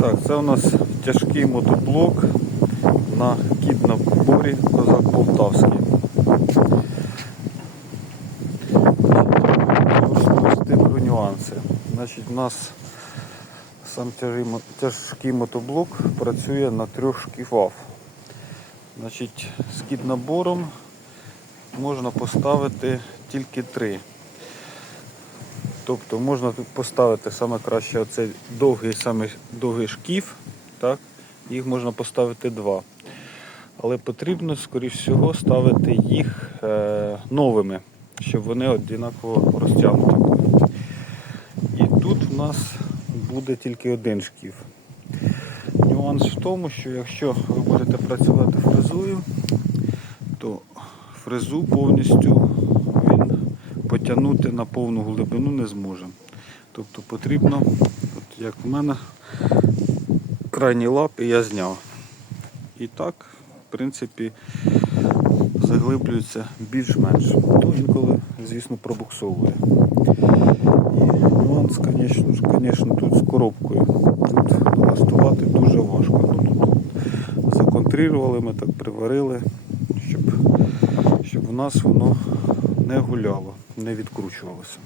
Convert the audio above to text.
Так, це у нас тяжкий мотоблок на кіт-наборі Козак Полтавський. Розповісти нюанси. Значить, у нас сам тяжкий мотоблок працює на трьох шкіфах. Значить, з кіт-набором можна поставити тільки три. Тобто можна тут поставити саме краще оцей довгий, саме довгий шкіф, так? їх можна поставити два. Але потрібно, скоріш всього, ставити їх е, новими, щоб вони однаково розтягнуті. І тут в нас буде тільки один шкіф. Нюанс в тому, що якщо ви будете працювати фрезою, то фрезу повністю потягнути на повну глибину не зможе. Тобто потрібно, от як в мене, крайні лапи я зняв. І так, в принципі, заглиблюється більш-менш. Ну, інколи, звісно, пробуксовує. І нюанс, звісно, звісно, тут з коробкою. Тут налаштувати дуже важко. Ну, тут законтрирували, ми так приварили, щоб, щоб в нас воно не гуляло, не відкручувалося.